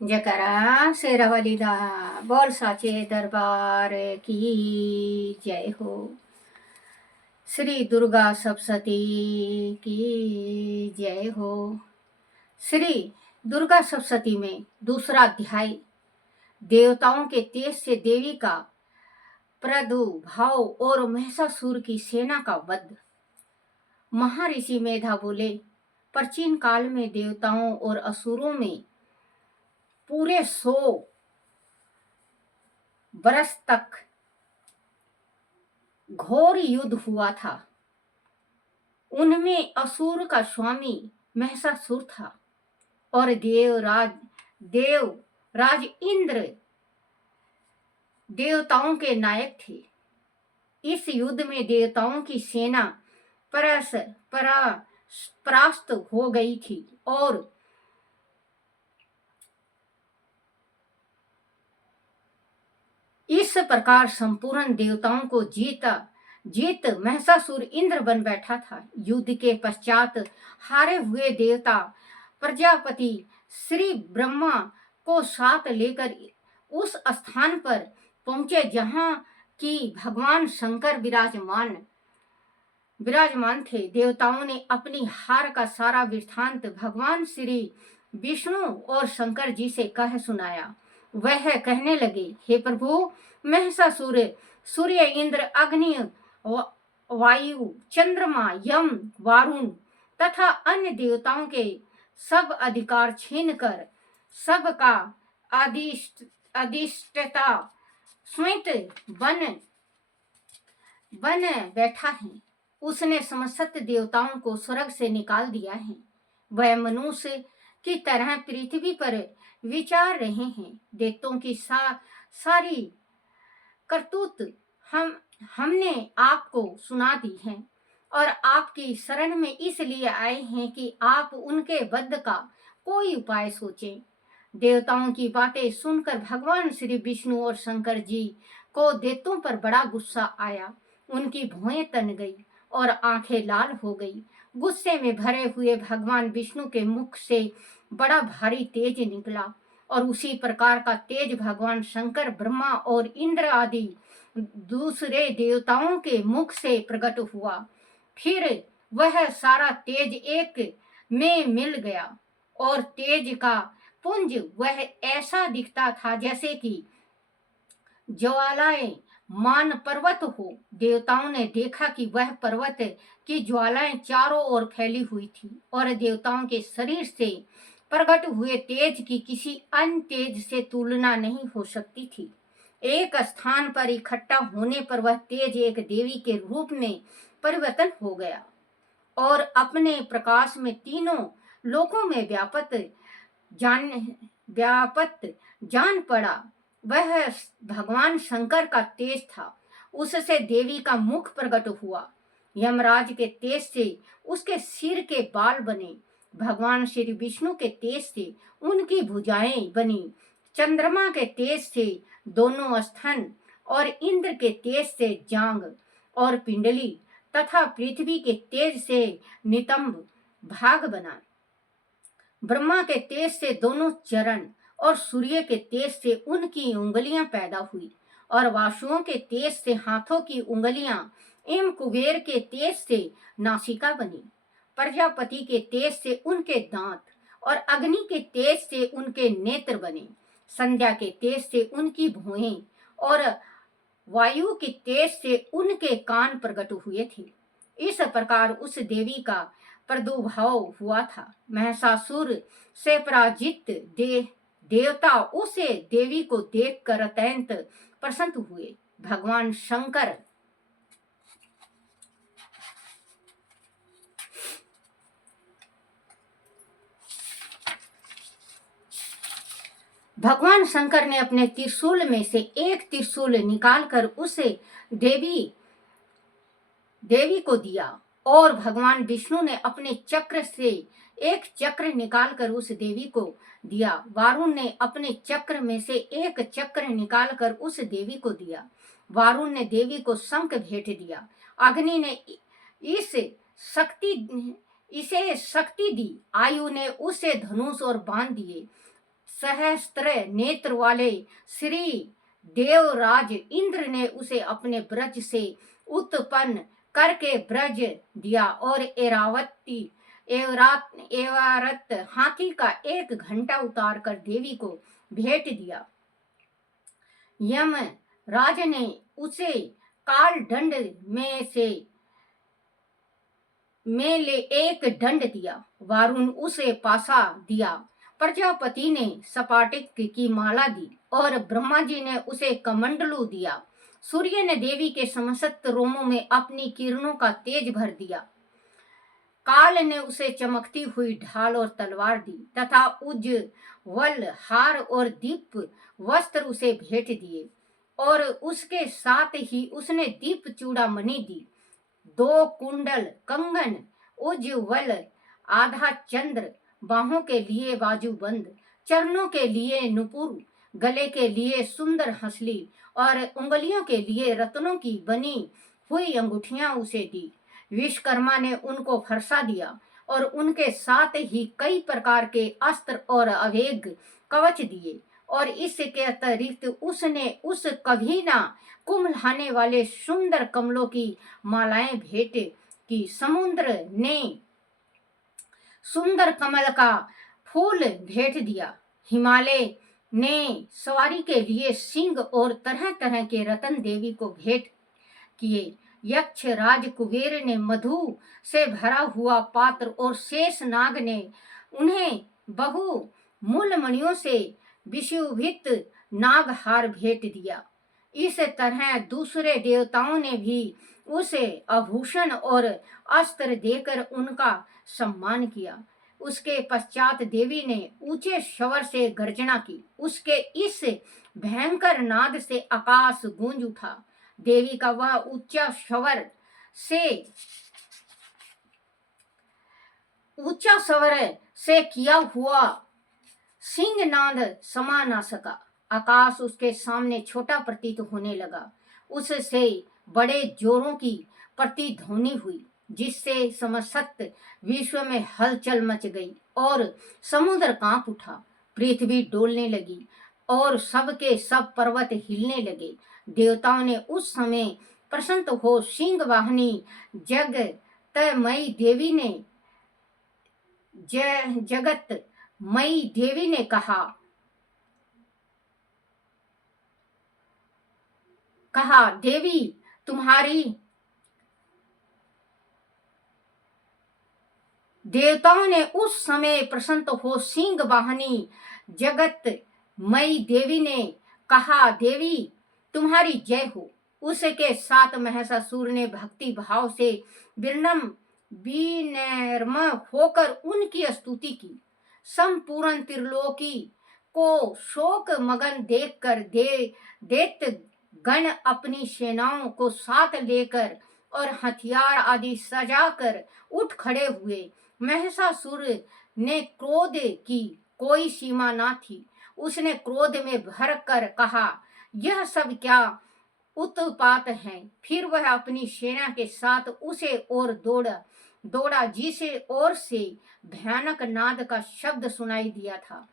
जकरा शेरावाली दा बोल साचे दरबार की जय हो। श्री दुर्गा सप्तशती की जय हो। श्री दुर्गा सप्तशती में दूसरा अध्याय देवताओं के तेज से देवी का प्रादुर्भाव और महिषासुर की सेना का वध। महर्षि मेधा बोले, प्राचीन काल में देवताओं और असुरों में पूरे 100 बरस तक घोर युद्ध हुआ था। उनमें असुर का स्वामी महिषासुर था और देवराज इंद्र देवताओं के नायक थे। इस युद्ध में देवताओं की सेना परास्त हो गई थी और इस प्रकार संपूर्ण देवताओं को जीत महिषासुर इंद्र बन बैठा था। युद्ध के पश्चात हारे हुए देवता प्रजापति श्री ब्रह्मा को साथ लेकर उस स्थान पर पहुंचे जहां की भगवान शंकर विराजमान थे। देवताओं ने अपनी हार का सारा वृत्तांत भगवान श्री विष्णु और शंकर जी से कह सुनाया। वह कहने लगे, हे प्रभु, महिषासुर सूर्य, इंद्र, अग्नि, वायु, चंद्रमा, यम, वारुण तथा अन्य देवताओं के सब अधिकार छीनकर सबका अधिष्ठता स्वयं बन बैठा है। उसने समस्त देवताओं को स्वर्ग से निकाल दिया है। वह मनुष्य की तरह पृथ्वी पर विचार रहे हैं। देवताओं की सारी करतूत हमने आपको सुना दी है और आपकी शरण में इसलिए आए हैं कि आप उनके वध का कोई उपाय सोचें। देवताओं की बातें सुनकर भगवान श्री विष्णु और शंकर जी को देवताओं पर बड़ा गुस्सा आया। उनकी भौहें तन गई और आंखें लाल हो गई। गुस्से में भरे हुए भगवान विष्णु के मुख से बड़ा भारी तेज निकला और उसी प्रकार का तेज भगवान शंकर, ब्रह्मा और इंद्र आदि दूसरे देवताओं के मुख से प्रकट हुआ। फिर वह सारा तेज एक में मिल गया और तेज का पुंज वह ऐसा दिखता था जैसे कि ज्वालाएं मान पर्वत हो। देवताओं ने देखा कि वह पर्वत की ज्वालाएं चारों ओर फैली हुई थी और देवताओं के शरीर से प्रकट हुए तेज की किसी अन्य तेज से तुलना नहीं हो सकती थी। एक स्थान पर इकट्ठा होने पर वह तेज एक देवी के रूप में परिवर्तन हो गया और अपने प्रकाश में तीनों लोकों में व्यापत जान पड़ा। वह भगवान शंकर का तेज था। उससे देवी का मुख प्रकट हुआ। यमराज के तेज से उसके सिर के बाल बने। भगवान श्री विष्णु के तेज से उनकी भुजाएं बनी। चंद्रमा के तेज से दोनों स्तन और इंद्र के तेज से जांग और पिंडली तथा पृथ्वी के तेज से नितंब भाग बना। ब्रह्मा के तेज से दोनों चरण और सूर्य के तेज से उनकी उंगलियां पैदा हुई और वासुओं के तेज से हाथों की उंगलियां एवं कुबेर के तेज से नासिका बनी। प्रजापति के तेज से उनके दांत और अग्नि के तेज से उनके नेत्र बने। संध्या के तेज से उनकी भौहें और वायु के तेज से उनके कान प्रकट हुए थे। इस प्रकार उस देवी का प्रादुर्भाव हुआ था। महिषासुर से पराजित देवता उसे देवी को देखकर अत्यंत प्रसन्न हुए। भगवान शंकर ने अपने त्रिशूल में से एक त्रिशूल निकालकर उसे देवी को दिया और भगवान विष्णु ने अपने चक्र से एक चक्र निकालकर उस देवी को दिया। वारुण ने अपने चक्र में से एक चक्र निकालकर उस देवी को दिया। वारुण ने देवी को शंख भेंट दिया। अग्नि ने इसे शक्ति दी। आयु ने उसे धनुष और बाण दिए। सहस्त्र नेत्र वाले श्री देवराज इंद्र ने उसे अपने ब्रज से उत्पन्न करके ब्रज दिया और एवारत हाथी का 1 घंटा उतार कर देवी को भेंट दिया। यम राज ने उसे काल दंड में ले 1 दंड दिया। वारुण उसे पासा दिया। प्रजापति ने सपाटिक की माला दी और ब्रह्मा जी ने उसे कमंडलू दिया। सूर्य ने देवी के समस्त रोमों में अपनी किरणों का तेज भर दिया। काल ने उसे चमकती हुई ढाल और तलवार दी तथा उज्ज्वल हार और दीप वस्त्र उसे भेंट दिए और उसके साथ ही उसने दीप चूड़ामणि दी, 2 कुंडल, कंगन, उज्ज्वल आधा चंद्र, बाहों के लिए बाजूबंद, चरणों के लिए नुपुर, गले के लिए सुंदर हंसली और उंगलियों के लिए रत्नों की बनी हुई अंगूठियां उसे दी। विश्वकर्मा ने उनको फरसा दिया और उनके साथ ही कई प्रकार के अस्त्र और अवेग कवच दिए और इसके अतिरिक्त उसने उस कभी ना कुम्हलाने वाले सुंदर कमलों की मालाएं भेंट की। समुद्र ने सुंदर कमल का फूल भेंट दिया। हिमालय ने सवारी के लिए सिंह और तरह तरह के रतन देवी को भेंट किए। यक्ष राज कुबेर ने मधु से भरा हुआ पात्र और शेष नाग ने उन्हें बहु मूल मणियों से विशोभित नागहार भेंट दिया। इस तरह दूसरे देवताओं ने भी उसे आभूषण और अस्त्र देकर उनका सम्मान किया। उसके पश्चात देवी ने ऊंचे स्वर से गर्जना की। उसके इस भयंकर नाद से आकाश गूंज उठा। देवी का वह ऊंचा स्वर से किया हुआ सिंहनाद समा ना सका। आकाश उसके सामने छोटा प्रतीत होने लगा। उससे बड़े जोरों की प्रतिध्वनि हुई जिससे समस्त विश्व में हलचल मच गई और समुद्र कांप उठा। पृथ्वी डोलने लगी और सबके सब पर्वत हिलने लगे। देवताओं ने उस समय प्रसन्न हो सिंह वाहिनी जगतमयी देवी ने कहा देवी तुम्हारी देवताओं ने उस समय प्रसन्न हो सिंह वाहिनी जगतमयी देवी ने कहा देवी तुम्हारी जय हो। उसके साथ महिषासुर ने भक्ति भाव से विनम्र होकर उनकी स्तुति की। संपूर्ण त्रिलोकी को शोक मगन देखकर दैत्य गण अपनी सेनाओं को साथ लेकर और हथियार आदि सजाकर उठ खड़े हुए। महिषासुर ने क्रोध की कोई सीमा ना थी। उसने क्रोध में भर कर कहा यह सब क्या उत्पात है। फिर वह अपनी सेना के साथ उसे और दौड़ा जिसे ओर से भयानक नाद का शब्द सुनाई दिया था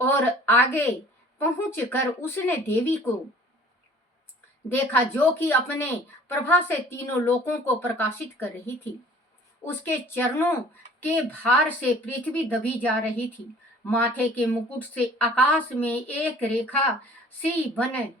और आगे पहुंचकर उसने देवी को देखा जो कि अपने प्रभा से तीनों लोकों को प्रकाशित कर रही थी। उसके चरणों के भार से पृथ्वी दबी जा रही थी। माथे के मुकुट से आकाश में एक रेखा सी बन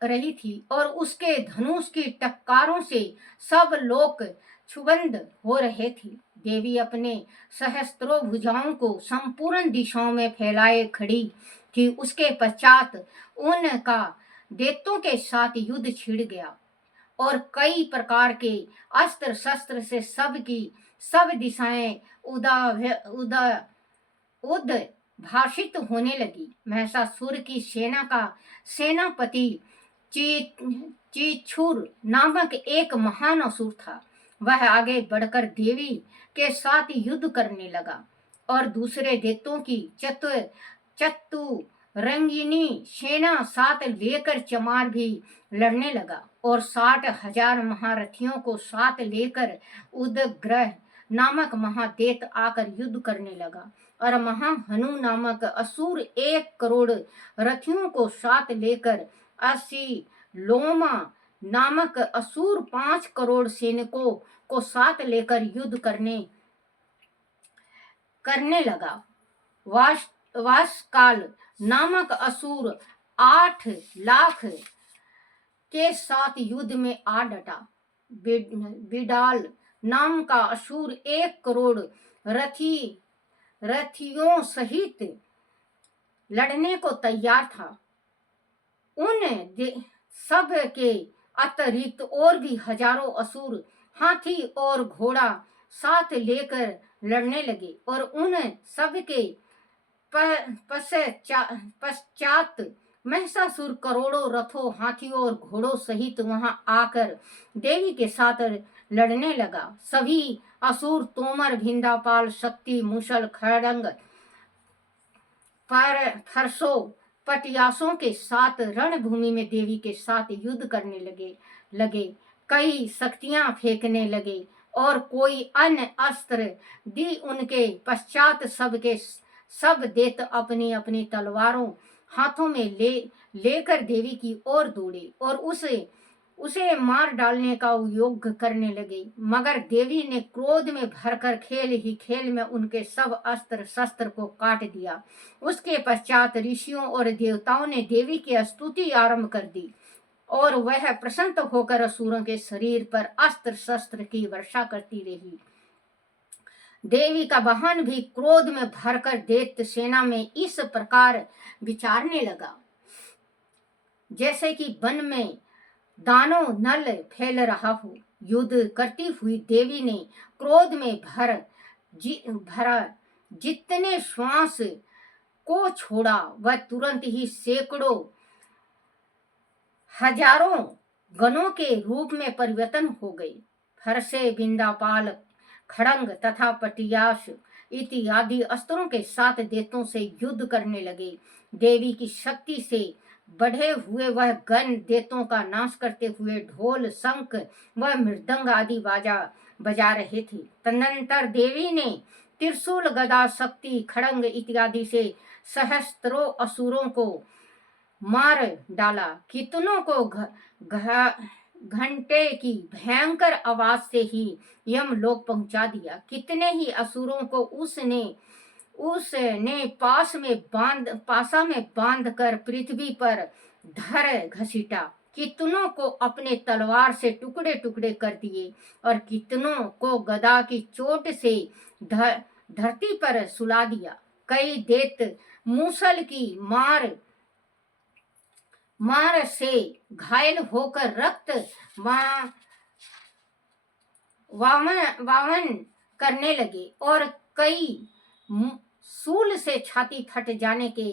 रही थी और उसके धनुष की टक्कारों से सब लोक क्षुब्ध हो रहे थे। देवी अपने सहस्त्रों भुजाओं को संपूर्ण दिशाओं में फैलाए खड़ी थी। उसके पश्चात उनका दैत्यों के साथ युद्ध छिड़ गया और कई प्रकार के अस्त्र शस्त्र से सब दिशाएं उद्भाषित होने लगी। महिषासुर की सेना का सेनापति चीछुर नामक एक महान असुर था। वह आगे बढ़कर देवी के साथ युद्ध करने लगा और दूसरे दैत्यों की चतुरंगिनी सेना साथ लेकर चमार भी लड़ने लगा और 60,000 महारथियों को साथ लेकर उदग्रह नामक महादैत्य आकर युद्ध करने लगा। और महाहनु नामक असुर 1 करोड़ रथियों को साथ लेकर 80 लोमा नामक असुर 5 करोड़ सैनिकों को साथ लेकर युद्ध करने लगा। वासकाल नामक असुर 8 लाख के साथ युद्ध में आ डटा। बिडाल नाम का असुर 1 करोड़ रथियों सहित लड़ने को तैयार था। उन सब के अतिरिक्त और भी हजारों असुर हाथी और घोड़ा साथ लेकर लड़ने लगे और उन सब के पश्चात महिषासुर करोड़ों रथों, हाथियों और घोड़ों सहित वहां आकर देवी के साथ लड़ने लगा। सभी असुर तोमर, भिंदापाल, शक्ति, मुसल, खड़ंग, फरसों, पटियासों के साथ रणभूमि में देवी के साथ युद्ध करने लगे। कई शक्तियां फेंकने लगे और कोई अन्य अस्त्र दी उनके पश्चात सब देत अपनी अपनी तलवारों हाथों में लेकर देवी की ओर दौड़े और उसे मार डालने का योग करने लगे। मगर देवी ने क्रोध में भरकर खेल में उनके सब अस्त्र शस्त्र को काट दिया। उसके पश्चात ऋषियों और देवताओं ने देवी की स्तुति आरंभ कर दी और वह प्रसन्न होकर असुरों के शरीर पर अस्त्र शस्त्र की वर्षा करती रही। देवी का वाहन भी क्रोध में भरकर दैत्य सेना में इस प्रकार विचारने लगा, जैसे कि वन में दानव नल फैल रहा हो। युद्ध करती हुई देवी ने क्रोध में भरा जितने श्वास को छोड़ा, वह तुरंत ही सैकड़ों हजारों गणों के रूप में परिवर्तन हो गई। फरसे, बिंदापाल, खड़ंग तथा पटियास इत्यादि अस्त्रों के साथ दैत्यों से युद्ध करने लगे। देवी की शक्ति से बढ़े हुए वह गण दैत्यों का नाश करते हुए ढोल, शंख व मृदंग आदि बाजा बजा रहे थे। तदनंतर देवी ने त्रिशूल, गदा, शक्ति, खड़ंग इत्यादि से सहस्त्रों असुरों को मार डाला। कितनों को घंटे की भयंकर आवाज से ही यमलोक पहुंचा दिया। कितने ही असुरों को उसने पासा में बांध कर पृथ्वी पर धर घसीटा। कितनों को अपने तलवार से टुकड़े टुकड़े कर दिए और कितनों को गदा की चोट से धरती पर सुला दिया। कई दैत्य मूसल की मार से घायल होकर रक्त वावन करने लगे और कई सूल से छाती फट जाने के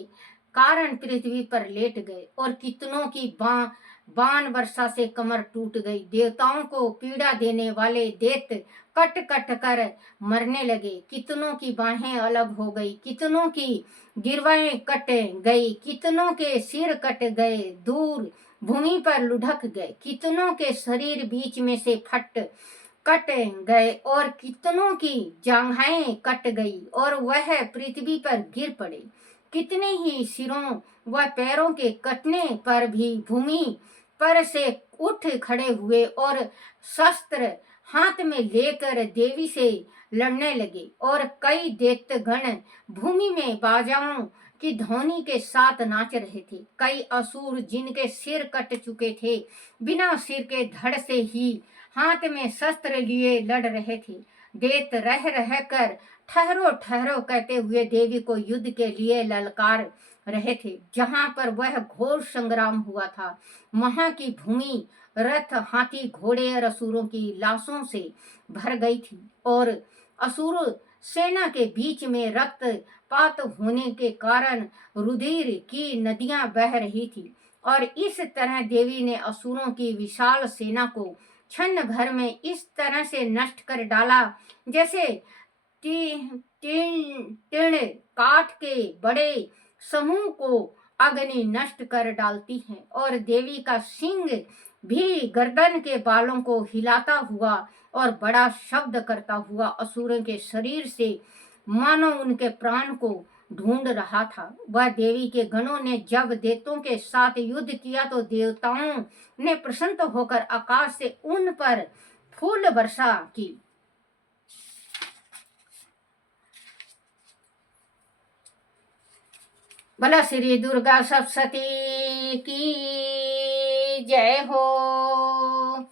कारण पृथ्वी पर लेट गए और कितनों की बाण वर्षा से कमर टूट गई। देवताओं को पीड़ा देने वाले दैत्य कट कट कर मरने लगे। कितनों की बाहें अलग हो गई, कितनों की गिरवाएं कट गई, कितनों के सिर कट गए, दूर भूमि पर लुढ़क गए, कितनों के शरीर बीच में से कट गए और कितनों की जांघें कट गई और वह पृथ्वी पर गिर पड़े। कितने ही सिरों व पैरों के कटने पर भी भूमि पर से उठ खड़े हुए और शस्त्र हाथ में लेकर देवी से लड़ने लगे और कई दैत्य गण भूमि में बाजाओं की ध्वनि के साथ नाच रहे थे। कई असुर जिनके सिर कट चुके थे, बिना सिर के धड़ से ही हाथ में शस्त्र लिए लड़ रहे थे। दैत्य रह कर ठहरो ठहरो कहते हुए देवी को युद्ध के लिए ललकार रहे थे। जहां पर वह घोर संग्राम हुआ था, वहां की भूमि रथ, हाथी, घोड़े और असुरों की लाशों से भर गई थी और असुर सेना के बीच में रक्तपात होने के कारण रुधिर की नदियां बह रही थी और इस तरह देवी ने असुरों की विशाल सेना को क्षण भर में इस तरह से नष्ट कर डाला जैसे तीर्ण काठ के बड़े समूह को अग्नि नष्ट कर डालती है। और देवी का सिंह भी गर्दन के बालों को हिलाता हुआ और बड़ा शब्द करता हुआ असुरों के शरीर से मानो उनके प्राण को ढूंढ रहा था। वह देवी के गणों ने जब दैत्यों के साथ युद्ध किया तो देवताओं ने प्रसन्न होकर आकाश से उन पर फूल वर्षा की। भला श्री दुर्गा सप्तशती की जय हो।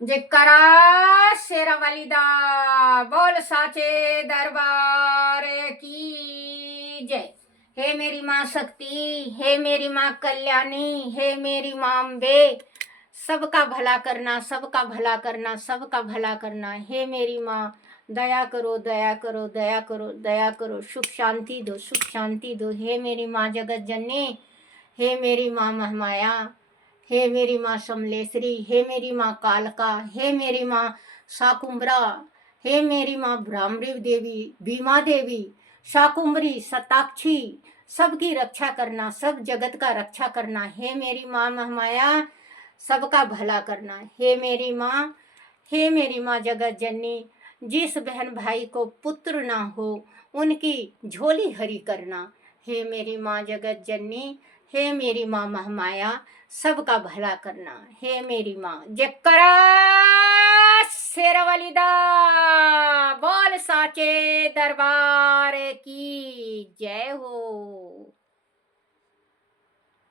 जयकारा शेरावाली दा, बोल साचे दरबार की जय। हे मेरी माँ शक्ति, हे मेरी माँ कल्याणी, हे मेरी माँ अम्बे, सबका भला करना, सबका भला करना, सबका भला करना। हे मेरी माँ दया करो, दया करो, दया करो, दया करो, सुख शांति दो, सुख शांति दो। हे मेरी माँ जगत जननी, हे मेरी माँ महामाया, हे मेरी माँ समलेश्वरी, हे मेरी माँ कालका, हे मेरी माँ शाकुंभरा, हे मेरी माँ ब्राह्मणी देवी, भीमा देवी, शाकुंभरी, शताक्षी, सबकी रक्षा करना, सब जगत का रक्षा करना। हे मेरी माँ महामाया, सबका भला करना। हे मेरी माँ, हे मेरी माँ जगत जननी, जिस बहन भाई को पुत्र ना हो उनकी झोली हरी करना। हे मेरी माँ जगत जननी, हे मेरी माँ महामाया, सबका भला करना। हे मेरी माँ जयकारा शेरावाली दा, बोल साचे दरबार की जय हो।